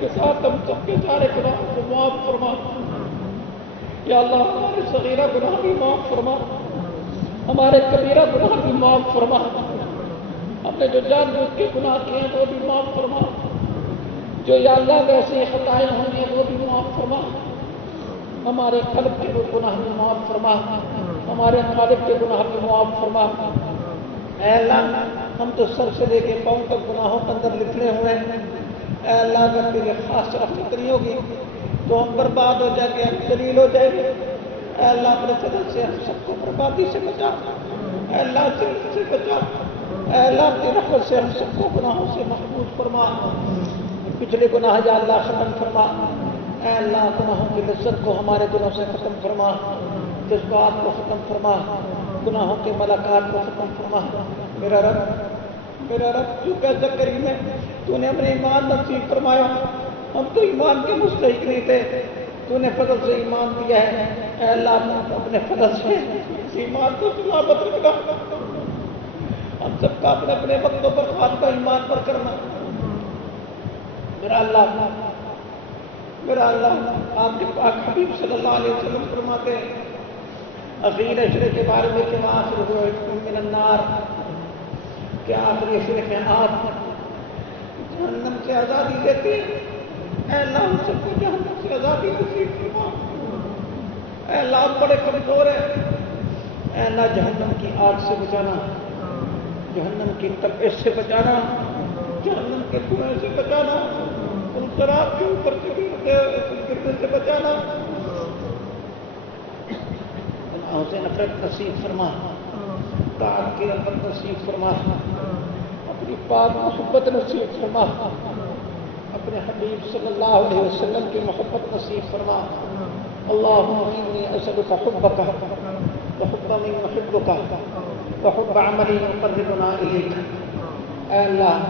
کے ساتھ ہم سب کے سارے گناہوں کو معاف فرما. یا اللہ ہمارے صغیرہ گناہ بھی معاف فرما, ہمارے کبیرہ گناہ بھی معاف فرما, ہم نے جو جان بوجھ کے گناہ کیے ہیں وہ بھی معاف فرما, جو یا اللہ ویسے خطائیں ہوں گے وہ بھی معاف فرما, ہمارے قلب کے گناہ بھی معاف فرما, ہمارے خالق کے گناہ بھی معاف فرما. اے اللہ ہم تو سر سے لے کے پاؤں تک گناہوں کے اندر لکھنے ہوئے ہیں. اے اللہ اگر تیری خاص رحمت نہیں ہوگی تو ہم برباد ہو جائیں گے, ہم ذلیل ہو جائیں گے. اے اللہ اپنے فضل سے ہم سب کو بربادی سے بچا, اے اللہ ذلت سے بچا, اے اللہ اپنی رحمت سے ہم سب کو گناہوں سے محفوظ فرما. پچھلے گناہ یا اللہ ختم فرما. اے اللہ گناہوں کی لذت کو ہمارے دلوں سے ختم فرما, جذبات کو ختم فرما, گناہوں کے ملاقات کو ختم فرما. میرا رب تو کیسا کریم ہے, تو نے ہمیں ایمان نصیب فرمایا. ہم تو ایمان کے مستحق نہیں تھے, تو نے فضل سے ایمان دیا ہے. اے اللہ اپنے فضل سے ایمان کو سلامت رکھنا, ہم سب کا اپنے اپنے وقتوں پر خاتمہ ایمان پر کرنا. میرا اللہ آپ کے پاک حبیب صلی اللہ علیہ وسلم فرماتے ہیں اخیر اشرے کے بارے میں کہ آخر من النار, کہ آخری اشرے میں آپ جہنم سے آزادی دیتے ہیں. اے اللہ ہم سب کو جہنم سے آزادی نصیب فرما. اے اللہ آپ بڑے کمزور ہیں. اے اللہ جہنم کی آگ سے بچانا, جہنم کی تپش سے بچانا, جہنم کے کنویں سے بچانا, ان شراب کے اوپر سے گرنے سے بچانا. گناہوں سے نفرت نصیب فرما, طاعت کی رغبت نصیب فرما, اپنی پاک محبت نصیب فرما, اپنے حبیب صلی اللہ علیہ وسلم کی محبت نصیب فرما. اللہم انی اسألک حبک وحب من یحبک وحب عمل یقربنا الیک. اے اللہ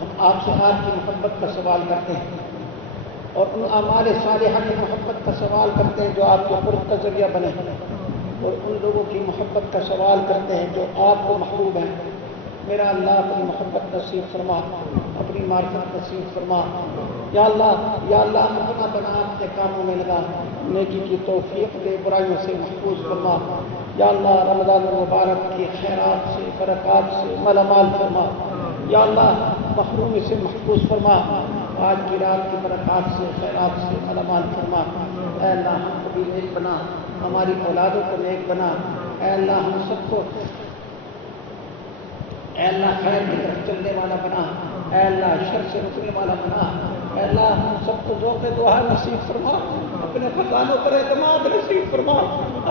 ہم آپ سے آپ کی محبت کا سوال کرتے ہیں اور ان اعمال صالحہ کی محبت کا سوال کرتے ہیں جو آپ کے قرب کا ذریعہ بنے, اور ان لوگوں کی محبت کا سوال کرتے ہیں جو آپ کو محبوب ہیں. میرا اللہ اپنی محبت نصیب فرما, اپنی معرفت نصیب فرما. یا اللہ اپنا بنا اپنے کاموں میں لگا, نیکی کی توفیق دے, برائیوں سے محفوظ فرما. یا اللہ رمضان المبارک کی خیرات سے برکات سے مالا مال فرما. یا اللہ محرومی سے محفوظ فرما, آج کی رات کی برکات سے خیرات سے مالا مال فرما. اے اللہ ہم کو بھی نیک بنا, ہماری اولادوں کو نیک بنا. اے اللہ ہم سب کو اے اللہ خیر کی طرف چلنے والا بنا, اے اللہ شر سے رکنے والا بنا. اے اللہ ہم سب کو ذوق دعا نصیب فرما, اپنے خزانوں پر اعتماد نصیب فرما,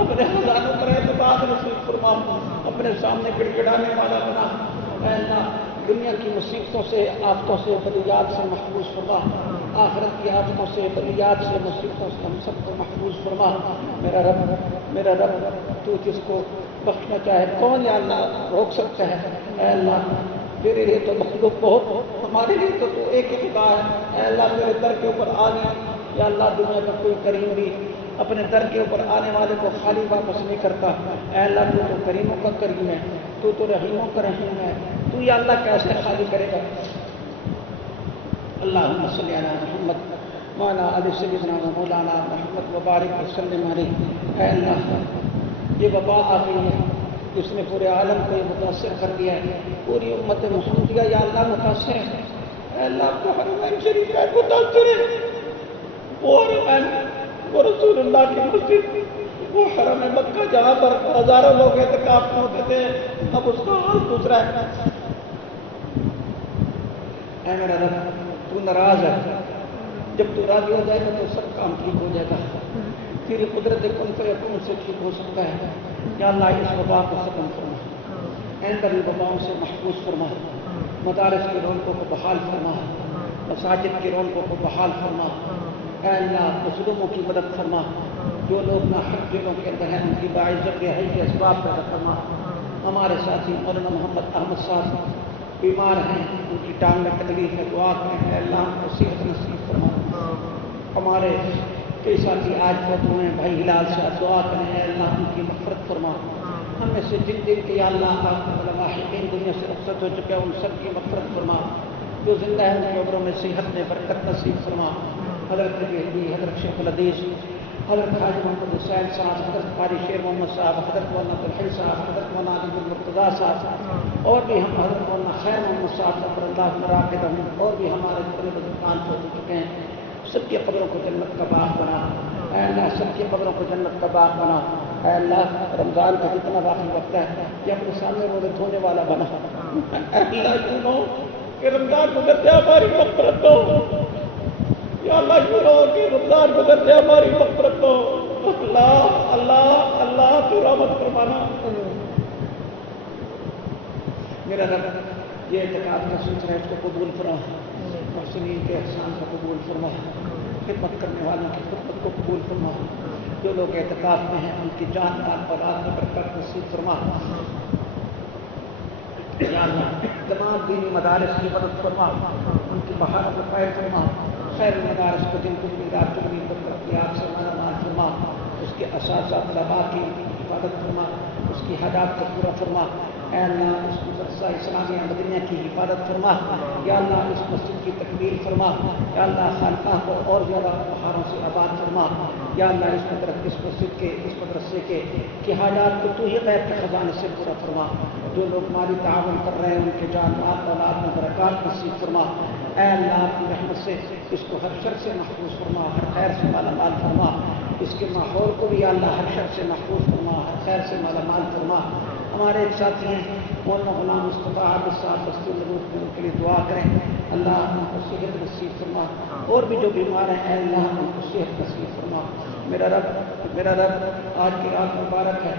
اپنے خزانوں پر اعتماد نصیب فرما, اپنے سامنے گڑ گڑانے والا بنا. اے اللہ دنیا کی مصیبتوں سے آفتوں سے بلیات سے محفوظ فرما, آخرت کی آفتوں سے بلیات سے مصیبتوں سے ہم سب کو محفوظ فرما. میرا رب تو جس کو بخشنا چاہے کون یا اللہ روک سکتا ہے. اے اللہ تیرے لیے تو مخلوق بہت, ہمارے لیے تو ایک ہی خدا ہے. اے اللہ میرے در کے اوپر آنے, یا اللہ دنیا کا کوئی کریم بھی اپنے در کے اوپر آنے والے کو خالی واپس نہیں کرتا. اے اللہ تو کریموں کا کریم ہے, تو رحیموں کا رحیم ہے, تو یا اللہ کیسے خالی کرے گا. اللہم صلی علی محمد وعلی آل سیدنا و مولانا محمد وبارک وسلم علیہ. اے اللہ یہ وبا آ گئی ہے جس نے پورے عالم کو متاثر کر دیا ہے, پوری امت محمدیہ یا اللہ متاثر ہے. اے اللہ کو حرمین شریف ہے متاثر ہے, وہ حرمین, وہ رسول اللہ کی مسجد, وہ حرم مکہ جہاں پر ہزاروں لوگ اعتکاف میں ہوتے تھے, اب اس کا حال دوسرا ہے. اے میرا رب تو ناراض ہے, جب تو راضی ہو جائے گا تو سب کام ٹھیک ہو جائے گا. تیری قدرت کن فیکون سے ٹھیک ہو سکتا ہے. یا اللہ اس وبا کو ختم فرما, آئندہ بھی وباؤں سے محفوظ فرما, مدارس کی رونقوں کو بحال فرما, مساجد کی رونقوں کو بحال فرما. اے اللہ مظلوموں کی مدد فرما, جو لوگ ناحق جیلوں کے اندر ہیں ان کی باعزت رہائی کے اسباب پیدا فرما. ہمارے ساتھی مولانا محمد احمد صاحب بیمار ہیں, ان کی ٹانگ میں تکلیف ہے, دعا کریں. اے اللہ ہم کو صحت نصیب فرما. ہمارے کئی ساتھی آج فوت ہوئے ہیں, بھائی ہلال صاحب, دعا کریں. اے اللہ ان کی مغفرت فرما. ہم میں سے جن کے یا اللہ لاحقین دنیا سے رخصت ہو چکے ہیں ان سب کی مغفرت فرما. جو زندہ ہے ان کی عمروں میں صحت میں برکت نصیب فرما. حضرت بہدی، حضرت شیخ الحدیث، حضرت حاجی محمد حسین صاحب، حضرت قاری شیر محمد صاحب، حضرت مولانا عبدالحی صاحب، حضرت مولانا علی المرتضیٰ صاحب، اور بھی ہم حضرت مولانا خیر محمد صاحب نفر اللہ مراقدہم، اور بھی ہمارے جتنے بزرگان ہو چکے ہیں، سب کی قبروں کو جنت کا باغ بنا. اے اللہ سب کی قبروں کو جنت کا باغ بنا. اے اللہ رمضان کا جتنا باقی وقت ہے کہ اپنے سامنے روزے دھونے والا بنا. اے اللہ سنو کہ رمضان گزرتے ہماری مغفرت دو. یا اللہ سنو کہ رمضان گزرتے ہماری مغفرت دو. اللہ اللہ اللہ تو رحمت فرمانا. میرا رب یہ اعتقاد کا سلسلہ ہے اس کو قبول فرما. محسنین کے احسان کو قبول فرما. خدمت کرنے والوں کی خدمت کو قبول فرما. جو لوگ اعتکاف میں ہیں ان کی جان مال اولاد میں برکت نصیب فرما. یا اللہ تمام دینی مدارس کی مدد فرما. ان کی بہارت کو پائے فرما. خیر مدارس کو جن کو رات چگنی برکیات سے مالا مال فرما. اس کے اساتذہ طلباء کی حفاظت فرما. اس کی حاجات کو پورا فرما. اے اللہ اس مدرسہ اسلامیہ مدنیہ کی حفاظت فرما. یا اللہ اس مسجد کی تکمیل فرما. یا اللہ خانقاہ کو اور زیادہ پہاڑوں سے آباد فرما. یا اللہ اس مسجد کے اس مدرسے کے حاجات کو تو ہی غیب کے خزانے سے پورا فرما. جو لوگ مالی تعاون کر رہے ہیں ان کے جان مال اولاد میں برکات نصیب فرما. اے اللہ اپنی رحمت سے اس کو ہر شر سے محفوظ فرما. ہر خیر سے مالا مال فرما. اس کے ماحول کو بھی یا اللہ ہر شر سے محفوظ فرما. ہر خیر سے مالا مال فرما. ہمارے ایک ساتھی ہیں مولانا غلام مصطفیٰ عابد صاحب بستی الروح میں ان کے لیے دعا کریں. اللہ ان کو صحت نصیب فرما. اور بھی جو بیمار ہیں اے اللہ ان کو صحت نصیب فرما. میرا رب آج کی رات مبارک ہے.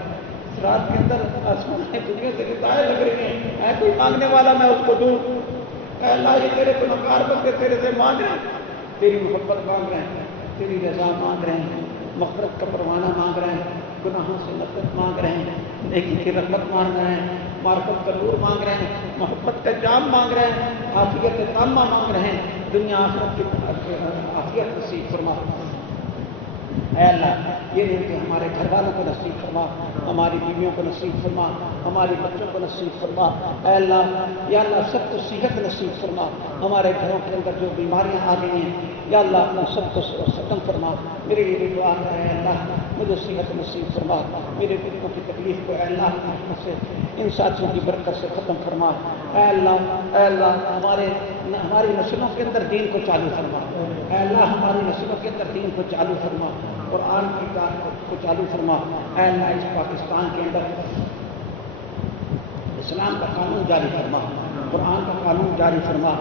اس رات کے اندر آسمان دنیا سے ردائیں لگ رہی ہیں. اے کوئی مانگنے والا میں اس کو دوں. اے اللہ یہ تیرے گنہگار بندے تیرے سے مانگ رہے ہیں. تیری محبت مانگ رہے ہیں. تیری رضا مانگ رہے ہیں. مغفرت کا پروانہ مانگ رہے ہیں. گناہوں سے نفرت مانگ رہے ہیں. نیکی کی رحمت مانگ رہے ہیں. معرفت کا نور مانگ رہے ہیں. محبت کا جام مانگ رہے ہیں. عافیت تامہ مانگ رہے ہیں. دنیا آخرت کی عافیت نصیب فرما. اے اللہ یہ نہیں کہ ہمارے گھر والوں کو نصیب فرما. ہماری بیویوں کو نصیب فرما. ہماری بچوں کو نصیب فرما. اے اللہ یا اللہ سب کو صحت نصیب فرما. ہمارے گھروں کے اندر جو بیماریاں آ گئی ہیں یا اللہ اپنا سب کو ختم فرما. میرے لیے بھی دعا ہے اے اللہ مجھے صحت نصیب فرما. میرے بچوں کی تکلیف کو اے اللہ کی رحمت سے ان ساتھیوں کی برکت سے ختم فرما. اے اللہ ہماری نسلوں کے اندر دین کو چالو فرما. اے اللہ ہماری نسلوں کے اندر دین کو چالو فرما. قرآن کی بات کو چالو فرما. اے اللہ اس پاکستان کے اندر اسلام کا قانون جاری فرما. قرآن کا قانون جاری فرما.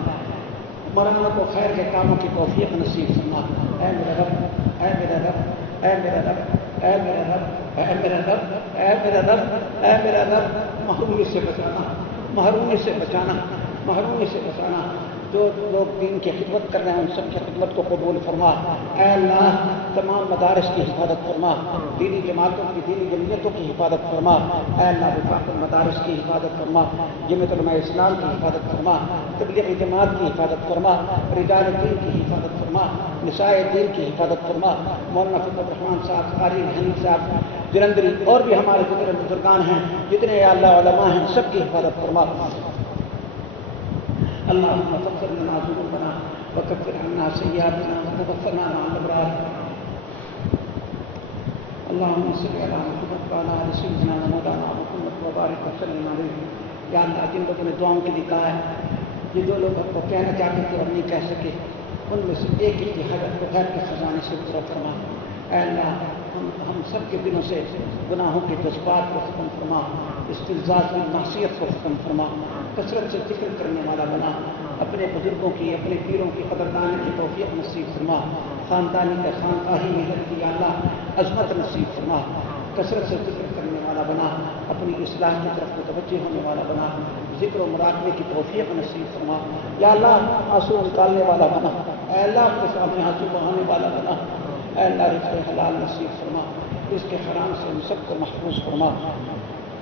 مرمت کو خیر کے کاموں کی توفیق نصیب فرما. اے میرا رب اے میرا رب اے میرا رب اے میرا رب اے میرا رب اے میرا رب اے میرا رب محرومی سے بچانا. محرومی سے بچانا. محرومی سے بچانا. جو لوگ دین کی خدمت کر رہے ہیں ان سب کی خدمت کو قبول فرما. اے اللہ تمام مدارس کی حفاظت فرما. دینی جماعتوں کی دینی جمعیتوں کی حفاظت فرما. اے اللہ وفاق المدارس کی حفاظت فرما. جمعیت علماء اسلام کی حفاظت فرما. تبلیغی جماعت کی حفاظت فرما. رجال دین کی حفاظت فرما. نساء دین کی حفاظت فرما. مولانا فضل الرحمان صاحب قاری حنیف صاحب جلندری اور بھی ہمارے جتنے بزرگان ہیں جتنے یا اللہ علماء ہیں سب کی حفاظت فرما. اللهم فاغفر لنا ذنوبنا وكفر عنا سيئاتنا وتوفنا مع الابرار. اللهم صل على محمد وعلى ال سيدنا مولانا محمد وبارك وسلم عليه. یا اللہ جن لوگوں نے دعاؤں کے لیے کہا ہے یہ جو لوگ آپ کو کہنا چاہتے تھے اور نہیں کہہ سکے ان میں سے ایک ہی کی حاجت کو غیر کے خزانے سے پورا فرما. اے اللہ ہم سب کے دلوں سے گناہوں کے جذبات کو ختم فرما. استلزاز کی معصیت کو ختم فرما. کثرت سے ذکر کرنے والا بنا. اپنے بزرگوں کی اپنے پیروں کی قدردانی کی توفیق نصیب فرما. خاندانی کا خانقاہی محنت کی اللہ عظمت نصیب فرما. کثرت سے ذکر کرنے والا بنا. اپنی اصلاح کی طرف متوجہ ہونے والا بنا. ذکر و مراقبے کی توفیق نصیب فرما. یا اللہ آنسو نکالنے والا بنا. اے اللہ اپنے سامنے آنسو بہانے والا بنا. اے اللہ رزق حلال نصیب فرما. رزق حرام سے ہم سب کو محفوظ فرما.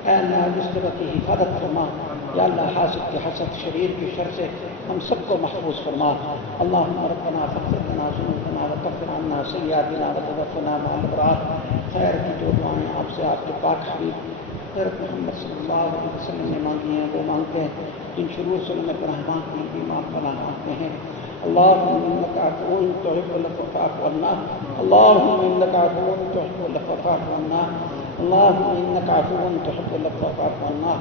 اے اللہ جس جگہ کی حفاظت فرما یا اللہ حاسد کے حسد شریر کی شر سے ہم سب کو محفوظ فرما اللہم ربنا فاغفر لنا ذنوبنا وکفر عنا سیئاتنا وتوفنا مع الابرار خیر کی جو دعائیں آپ سے آپ کے پاک حبیب حضرت محمد صلی اللہ علیہ وسلم نے مانگی ہیں وہ مانگتے ہیں جن شرور سے انہیں پناہ مانگتے ہیں بیمار پناہ مانگتے ہیں اللہم انک عفو تحب العفو فاعف عنا اللہم انک عفو تحب العفو فاعف عنا اللہم انک عفو تحب العفو فاعف عنا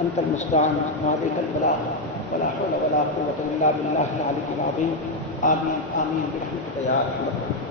انت المستعان وعليك البلاغ ولا حول ولا قوة الا بالله العلي العظيم آمين آمين برحمتك يا ارحم الراحمين.